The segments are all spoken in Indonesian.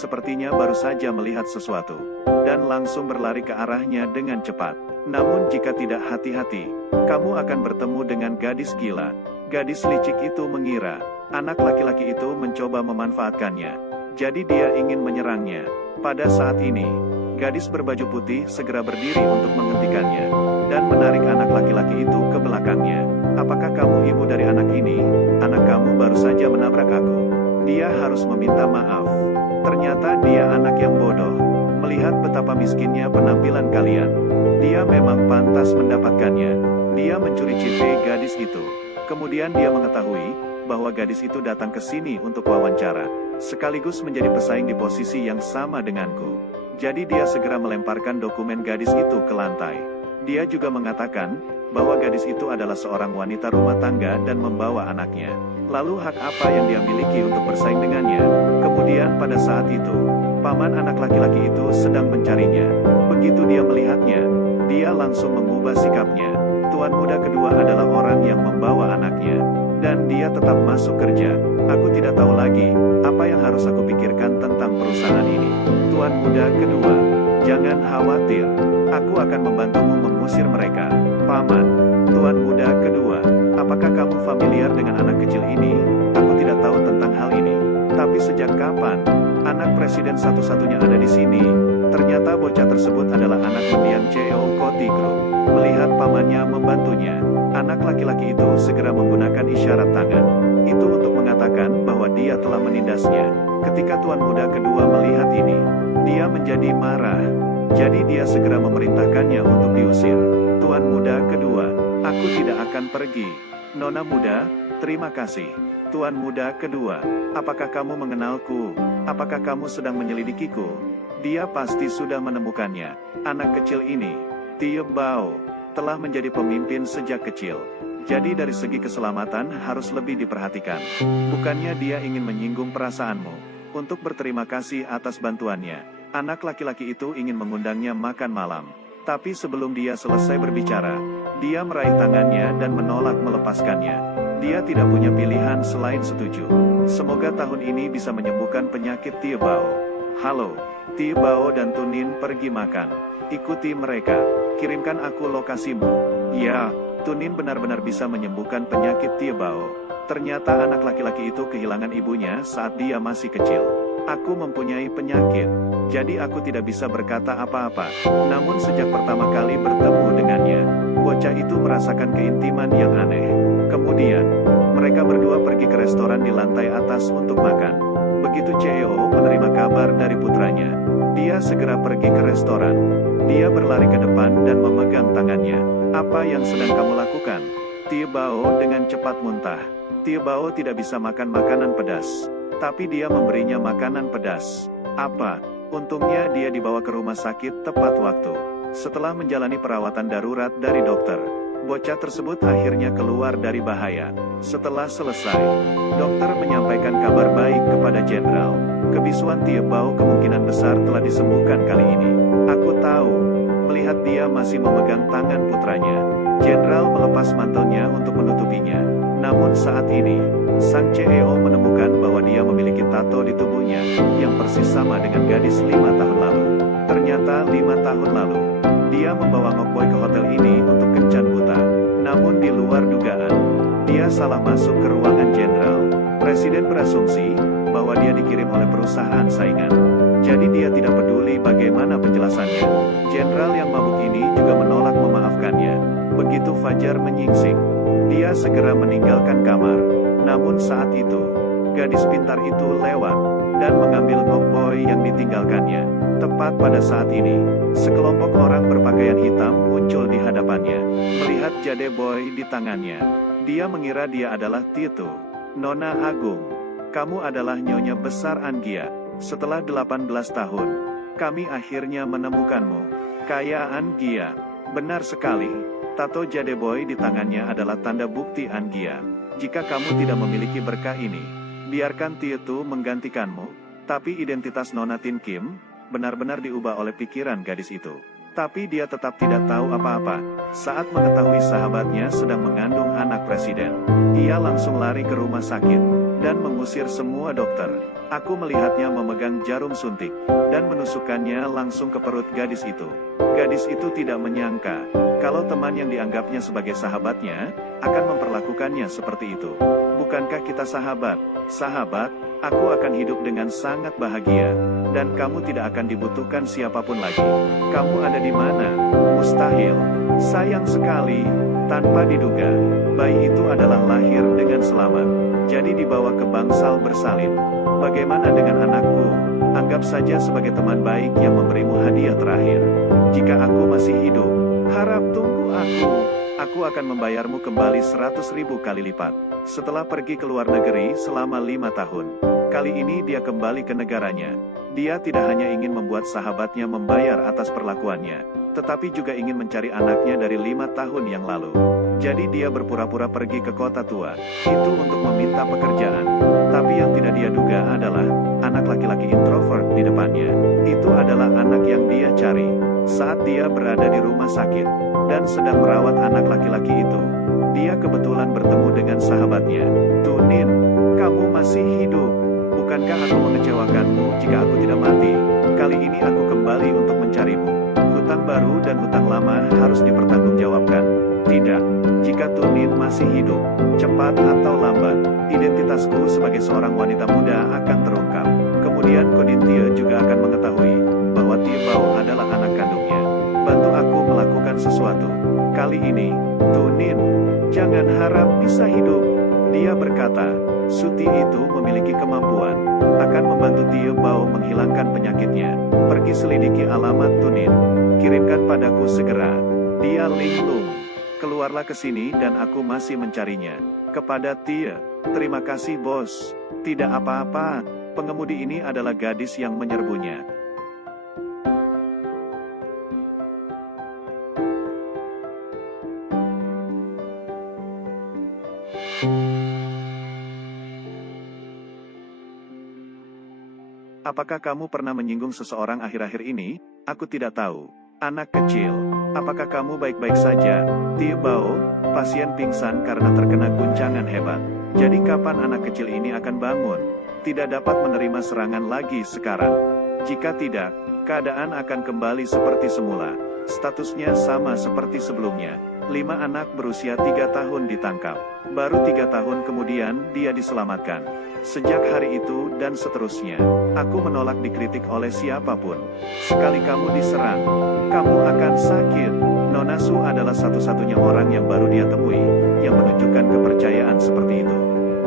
sepertinya baru saja melihat sesuatu, dan langsung berlari ke arahnya dengan cepat. Namun jika tidak hati-hati, kamu akan bertemu dengan gadis gila. Gadis licik itu mengira, anak laki-laki itu mencoba memanfaatkannya. Jadi dia ingin menyerangnya. Pada saat ini, gadis berbaju putih segera berdiri untuk menghentikannya, dan menarik anak laki-laki itu ke belakangnya. Apakah kamu ibu dari anak ini? Anak kamu baru saja menabrak aku. Dia harus meminta maaf. Ternyata dia anak yang bodoh. Melihat betapa miskinnya penampilan kalian, dia memang pantas mendapatkannya. Dia mencuri CV gadis itu. Kemudian dia mengetahui bahwa gadis itu datang ke sini untuk wawancara, sekaligus menjadi pesaing di posisi yang sama denganku. Jadi dia segera melemparkan dokumen gadis itu ke lantai. Dia juga mengatakan bahwa gadis itu adalah seorang wanita rumah tangga dan membawa anaknya. Lalu hak apa yang dia miliki untuk bersaing dengannya? Kemudian pada saat itu, paman anak laki-laki itu sedang mencarinya. Begitu dia melihatnya, dia langsung mengubah sikapnya. Tuan muda kedua adalah orang yang membawa anaknya, dan dia tetap masuk kerja. Aku tidak tahu lagi apa yang harus aku pikirkan tentang perusahaan ini. Tuan muda kedua, jangan khawatir, aku akan membantumu mengusir mereka. Paman, tuan muda kedua, apakah kamu familiar dengan anak kecil ini? Aku tidak tahu tentang hal ini. Tapi sejak kapan anak presiden satu-satunya ada di sini? Ternyata bocah tersebut adalah anak mendiang CEO Koti Group. Melihat pamannya membantunya, anak laki-laki itu segera menggunakan isyarat tangan. Itu untuk mengatakan bahwa dia telah menindasnya. Ketika tuan muda kedua melihat ini, dia menjadi marah. Jadi dia segera memerintahkannya untuk diusir. Tuan muda kedua, aku tidak akan pergi. Nona muda, terima kasih. Tuan muda kedua, apakah kamu mengenalku? Apakah kamu sedang menyelidikiku? Dia pasti sudah menemukannya. Anak kecil ini, Tie Bao, telah menjadi pemimpin sejak kecil. Jadi dari segi keselamatan harus lebih diperhatikan. Bukannya dia ingin menyinggung perasaanmu. Untuk berterima kasih atas bantuannya, anak laki-laki itu ingin mengundangnya makan malam. Tapi sebelum dia selesai berbicara, dia meraih tangannya dan menolak melepaskannya. Dia tidak punya pilihan selain setuju. Semoga tahun ini bisa menyembuhkan penyakit Tie Bao. Halo, Tie Bao dan Tunin pergi makan. Ikuti mereka. Kirimkan aku lokasimu. Ya, Tunin benar-benar bisa menyembuhkan penyakit Tie Bao. Ternyata anak laki-laki itu kehilangan ibunya saat dia masih kecil. Aku mempunyai penyakit, jadi aku tidak bisa berkata apa-apa. Namun sejak pertama kali bertemu dengannya, bocah itu merasakan keintiman yang aneh. Kemudian, mereka berdua pergi ke restoran di lantai atas untuk makan. Begitu CEO menerima kabar dari putranya, dia segera pergi ke restoran. Dia berlari ke depan dan memegang tangannya. Apa yang sedang kamu lakukan? Tie Bao dengan cepat muntah. Tie Bao tidak bisa makan makanan pedas, tapi dia memberinya makanan pedas. Apa? Untungnya dia dibawa ke rumah sakit tepat waktu. Setelah menjalani perawatan darurat dari dokter, bocah tersebut akhirnya keluar dari bahaya. Setelah selesai, dokter menyampaikan kabar baik kepada jenderal. Kebisuan Tie Bao kemungkinan besar telah disembuhkan kali ini. Aku tahu. Melihat dia masih memegang tangan putranya, jenderal melepas mantelnya untuk menutupinya. Namun saat ini, sang CEO menemukan bahwa dia memiliki tato di tubuhnya, yang persis sama dengan gadis 5 tahun lalu. Ternyata 5 tahun lalu, dia membawa Ngokboy ke hotel ini untuk kencan buta. Namun di luar dugaan, dia salah masuk ke ruangan jenderal. Presiden berasumsi bahwa dia dikirim oleh perusahaan saingan. Jadi dia tidak peduli bagaimana penjelasannya. Jenderal yang mabuk ini juga menolak memaafkannya. Begitu Fajar menyingsing, dia segera meninggalkan kamar. Namun saat itu, gadis pintar itu lewat dan mengambil Ngokboy yang ditinggalkannya. Tepat pada saat ini, sekelompok orang berpakaian hitam muncul di hadapannya. Melihat Jadeboy di tangannya, dia mengira dia adalah Titu. Nona Agung, kamu adalah nyonya besar Anggia. Setelah 18 tahun, kami akhirnya menemukanmu. Kaya Anggia. Benar sekali. Tato Jadeboy di tangannya adalah tanda bukti Anggia. Jika kamu tidak memiliki berkah ini, biarkan Tietu menggantikanmu. Tapi identitas Nona Tin Kim benar-benar diubah oleh pikiran gadis itu. Tapi dia tetap tidak tahu apa-apa. Saat mengetahui sahabatnya sedang mengandung anak presiden, ia langsung lari ke rumah sakit. dan mengusir semua dokter. Aku melihatnya memegang jarum suntik, dan menusukkannya langsung ke perut gadis itu. Gadis itu tidak menyangka, kalau teman yang dianggapnya sebagai sahabatnya, akan memperlakukannya seperti itu. Bukankah kita sahabat? Sahabat, aku akan hidup dengan sangat bahagia, dan kamu tidak akan dibutuhkan siapapun lagi. Kamu ada di mana? Mustahil. Sayang sekali, tanpa diduga, bayi itu adalah lahir dengan selamat. Jadi dibawa ke bangsal bersalin. Bagaimana dengan anakku? Anggap saja sebagai teman baik yang memberimu hadiah terakhir. Jika aku masih hidup, harap tunggu aku. Aku akan membayarmu kembali 100.000 kali lipat. Setelah pergi ke luar negeri selama 5 tahun. Kali ini dia kembali ke negaranya. Dia tidak hanya ingin membuat sahabatnya membayar atas perlakuannya, tetapi juga ingin mencari anaknya dari 5 tahun yang lalu. Jadi dia berpura-pura pergi ke kota tua, itu untuk meminta pekerjaan. Tapi yang tidak dia duga adalah, anak laki-laki introvert di depannya. Itu adalah anak yang dia cari. Saat dia berada di rumah sakit, dan sedang merawat anak laki-laki itu, dia kebetulan bertemu dengan sahabatnya. Tunin, kamu masih hidup. Bukankah aku mengecewakanmu jika aku tidak mati? Kali ini aku kembali untuk mencarimu. Hutang baru dan hutang lama harus dipertanggungjawabkan. Tidak, jika Tunin masih hidup, cepat atau lambat, identitasku sebagai seorang wanita muda akan terungkap. Kemudian Kodintia juga akan mengetahui bahwa Tibau adalah anak kandungnya. Bantu aku melakukan sesuatu. Kali ini, Tunin, jangan harap bisa hidup. Dia berkata, Suti itu memiliki kemampuan, akan membantu Tibau menghilangkan penyakitnya. Pergi selidiki alamat Tunin, kirimkan padaku segera. Dia linglung. Keluarlah ke sini dan aku masih mencarinya. Kepada Tia, terima kasih bos. Tidak apa-apa, pengemudi ini adalah gadis yang menyerbunya. Apakah kamu pernah menyinggung seseorang akhir-akhir ini? Aku tidak tahu. Anak kecil, apakah kamu baik-baik saja? Tibau, pasien pingsan karena terkena guncangan hebat. Jadi kapan anak kecil ini akan bangun? Tidak dapat menerima serangan lagi sekarang. Jika tidak, keadaan akan kembali seperti semula. Statusnya sama seperti sebelumnya. 5 anak berusia 3 tahun ditangkap. Baru 3 tahun kemudian dia diselamatkan. Sejak hari itu dan seterusnya, aku menolak dikritik oleh siapapun. Sekali kamu diserang, kamu akan sakit. Nona Su adalah satu-satunya orang yang baru dia temui, yang menunjukkan kepercayaan seperti itu.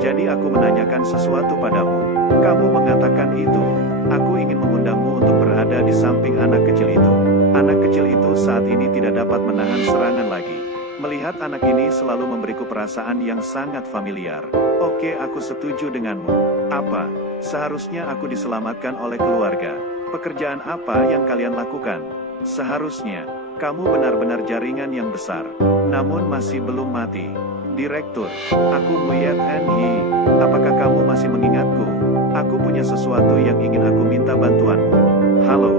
Jadi aku menanyakan sesuatu padamu. Kamu mengatakan itu. Aku ingin mengundangmu untuk berada di samping anak kecil itu. Anak kecil itu saat ini tidak dapat menahan serangan lagi. Melihat anak ini selalu memberiku perasaan yang sangat familiar. Oke, aku setuju denganmu. Apa? Seharusnya aku diselamatkan oleh keluarga. Pekerjaan apa yang kalian lakukan? Seharusnya, kamu benar-benar jaringan yang besar. Namun masih belum mati. Direktur, aku Muyet Enhi. Apakah kamu masih mengingatku? Aku punya sesuatu yang ingin aku minta bantuanmu. Halo,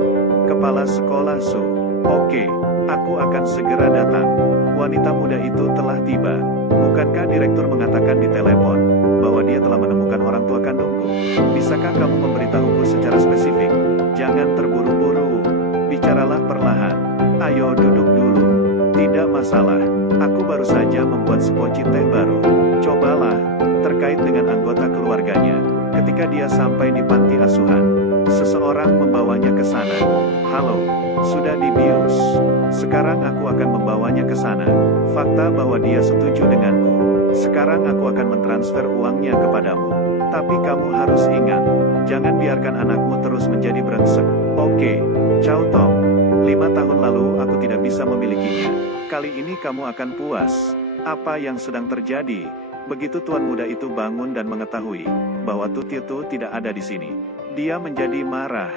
Kepala Sekolah Su. Oke, aku akan segera datang. Wanita muda itu telah tiba. Bukankah direktur mengatakan di telepon bahwa dia telah menemukan orang tua kandungku? Bisakah kamu memberitahuku secara spesifik? Jangan terburu-buru. Bicaralah perlahan. Ayo duduk dulu. Tidak masalah. Aku baru saja membuat sepoci teh baru. Cobalah. Terkait dengan anggota keluarganya. Ketika dia sampai di panti asuhan, seseorang membawanya ke sana. Halo, sudah dibius. Sekarang aku akan membawanya ke sana. Fakta bahwa dia setuju denganku. Sekarang aku akan mentransfer uangnya kepadamu. Tapi kamu harus ingat, jangan biarkan anakmu terus menjadi brengsek. Oke, Chow Tong. 5 tahun lalu aku tidak bisa memilikinya. Kali ini kamu akan puas. Apa yang sedang terjadi? Begitu tuan muda itu bangun dan mengetahui bahwa Tutietu tidak ada di sini, dia menjadi marah.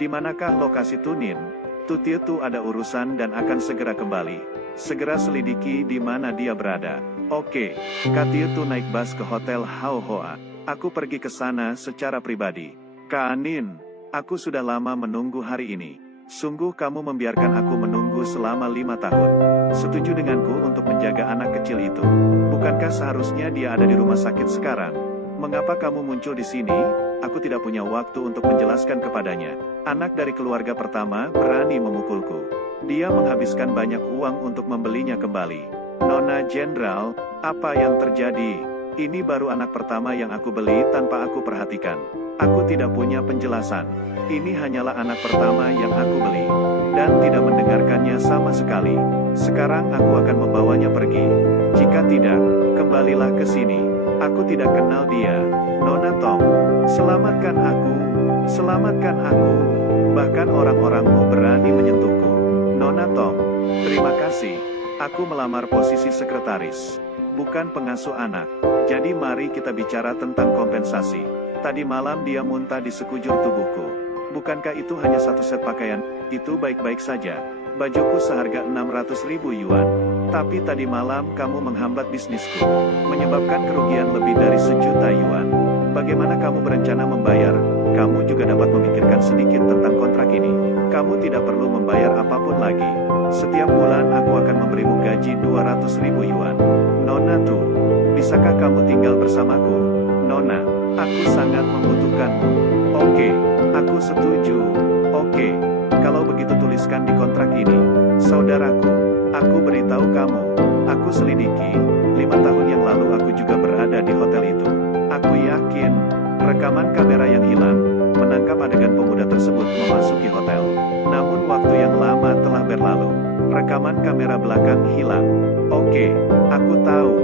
Di manakah lokasi Tunin? Tutietu ada urusan dan akan segera kembali. Segera selidiki di mana dia berada. Oke, Katietu naik bus ke Hotel Hao Hoa. Aku pergi ke sana secara pribadi. Kaanin, aku sudah lama menunggu hari ini. Sungguh kamu membiarkan aku menunggu selama 5 tahun. Setuju denganku untuk menjaga anak kecil itu. Bukankah seharusnya dia ada di rumah sakit sekarang? Mengapa kamu muncul di sini? Aku tidak punya waktu untuk menjelaskan kepadanya. Anak dari keluarga pertama berani memukulku. Dia menghabiskan banyak uang untuk membelinya kembali. Nona Jenderal, apa yang terjadi? Ini baru anak pertama yang aku beli tanpa aku perhatikan. Aku tidak punya penjelasan. Ini hanyalah anak pertama yang aku beli. Dan tidak mendengarkannya sama sekali. Sekarang aku akan membawanya pergi. Jika tidak, kembalilah ke sini. Aku tidak kenal dia. Nona Tom, selamatkan aku. Selamatkan aku. Bahkan orang-orangmu berani menyentuhku. Nona Tom, terima kasih. Aku melamar posisi sekretaris, bukan pengasuh anak. Jadi mari kita bicara tentang kompensasi. Tadi malam dia muntah di sekujur tubuhku. Bukankah itu hanya satu set pakaian? Itu baik-baik saja. Bajuku seharga 600.000 yuan. Tapi tadi malam kamu menghambat bisnisku, menyebabkan kerugian lebih dari 1 juta yuan. Bagaimana kamu berencana membayar? Kamu juga dapat memikirkan sedikit tentang kontrak ini. Kamu tidak perlu membayar apapun lagi. Setiap bulan aku akan memberimu gaji 200.000 yuan. Nona Tu, bisakah kamu tinggal bersamaku? Nona, aku sangat membutuhkanmu. Oke, aku setuju. Oke, kalau begitu tuliskan di kontrak ini. Saudaraku, aku beritahu kamu. Aku selidiki, 5 tahun yang lalu aku juga berada di hotel itu. Aku yakin, rekaman kamera yang hilang, menangkap adegan pemuda tersebut memasuki hotel. Namun waktu yang lama telah berlalu. Rekaman kamera belakang hilang. Oke, aku tahu.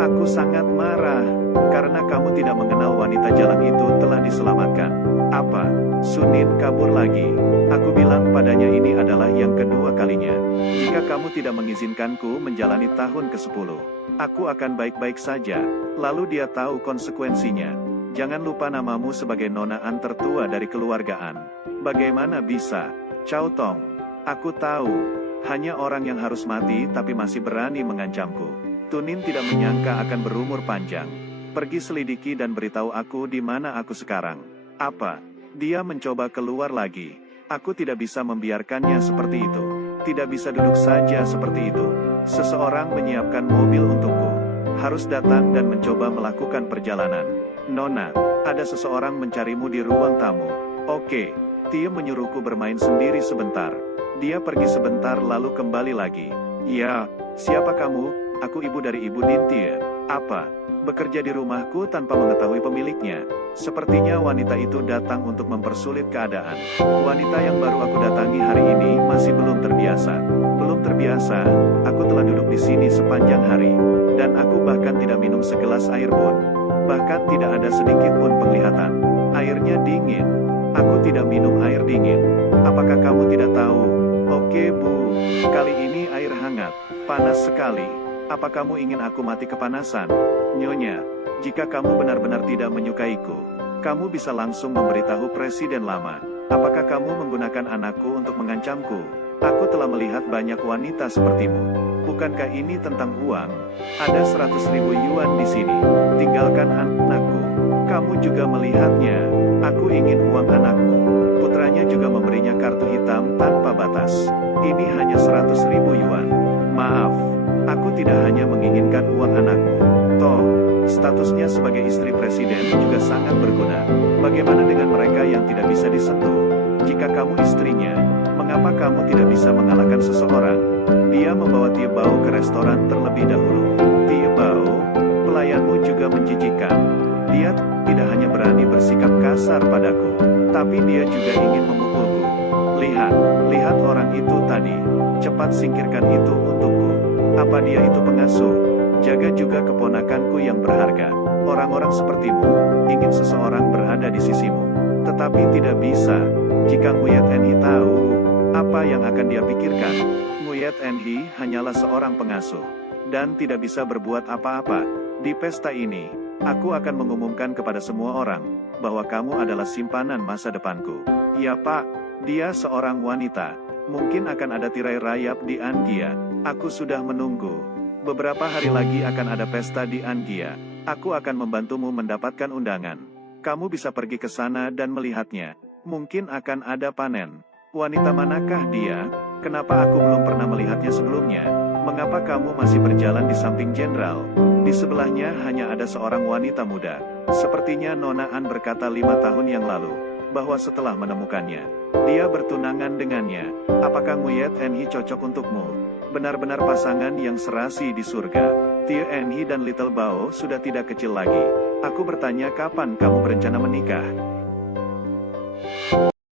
Aku sangat marah, karena kamu tidak mengenal wanita jalan itu telah diselamatkan. Apa? Sunin kabur lagi. Aku bilang padanya ini adalah yang kedua kalinya. Jika kamu tidak mengizinkanku menjalani tahun ke-10, aku akan baik-baik saja. Lalu dia tahu konsekuensinya. Jangan lupa namamu sebagai nona an tertua dari keluargaan. Bagaimana bisa? Chow Tong. Aku tahu. Hanya orang yang harus mati tapi masih berani mengancamku. Tunin tidak menyangka akan berumur panjang. Pergi selidiki dan beritahu aku di mana aku sekarang. Apa? Dia mencoba keluar lagi. Aku tidak bisa membiarkannya seperti itu. Tidak bisa duduk saja seperti itu. Seseorang menyiapkan mobil untukku. Harus datang dan mencoba melakukan perjalanan. Nona, ada seseorang mencarimu di ruang tamu. Oke. Tie menyuruhku bermain sendiri sebentar. Dia pergi sebentar lalu kembali lagi. Ya, siapa kamu? Aku ibu dari Ibu Din Tie. Apa? Bekerja di rumahku tanpa mengetahui pemiliknya. Sepertinya wanita itu datang untuk mempersulit keadaan. Wanita yang baru aku datangi hari ini masih belum terbiasa. Belum terbiasa, aku telah duduk di sini sepanjang hari. Dan aku bahkan tidak minum segelas air pun. Bahkan tidak ada sedikit pun penglihatan. Airnya dingin. Aku tidak minum air dingin. Apakah kamu tidak tahu? Oke Bu, kali ini air hangat. Panas sekali. Apa kamu ingin aku mati kepanasan? Nyonya, jika kamu benar-benar tidak menyukaiku, kamu bisa langsung memberitahu Presiden lama. Apakah kamu menggunakan anakku untuk mengancamku? Aku telah melihat banyak wanita sepertimu. Bukankah ini tentang uang? Ada 100.000 yuan di sini. Tinggalkan anakku. Kamu juga melihatnya. Aku ingin uang anakmu. Putranya juga memberinya kartu hitam tanpa batas. Ini hanya 100.000 yuan. Maaf, aku tidak hanya menginginkan uang anakmu. Toh, statusnya sebagai istri presiden juga sangat berguna. Bagaimana dengan mereka yang tidak bisa disentuh? Jika kamu istrinya, mengapa kamu tidak bisa mengalahkan seseorang? Dia membawa Tie Bao ke restoran terlebih dahulu. Tie Bao, pelayanmu juga menjijikan. Dia tidak hanya berani bersikap kasar padaku, tapi dia juga ingin memukulku. Lihat orang itu tadi. Cepat singkirkan itu untukku. Apa dia itu pengasuh? Jaga juga keponakanku yang berharga. Orang-orang sepertimu, ingin seseorang berada di sisimu. Tetapi tidak bisa. Jika Nguyet Enhi tahu, apa yang akan dia pikirkan? Nguyet Enhi hanyalah seorang pengasuh. Dan tidak bisa berbuat apa-apa. Di pesta ini, aku akan mengumumkan kepada semua orang, bahwa kamu adalah simpanan masa depanku. Ya Pak, dia seorang wanita. Mungkin akan ada tirai rayap di Angia. Aku sudah menunggu. Beberapa hari lagi akan ada pesta di Angia. Aku akan membantumu mendapatkan undangan. Kamu bisa pergi ke sana dan melihatnya. Mungkin akan ada panen. Wanita manakah dia? Kenapa aku belum pernah melihatnya sebelumnya? Mengapa kamu masih berjalan di samping Jenderal? Di sebelahnya hanya ada seorang wanita muda. Sepertinya Nona An berkata 5 tahun yang lalu, bahwa setelah menemukannya, dia bertunangan dengannya. Apakah Nguyet Enhi cocok untukmu? Benar-benar pasangan yang serasi di surga. Tie Enhi dan Little Bao sudah tidak kecil lagi. Aku bertanya kapan kamu berencana menikah?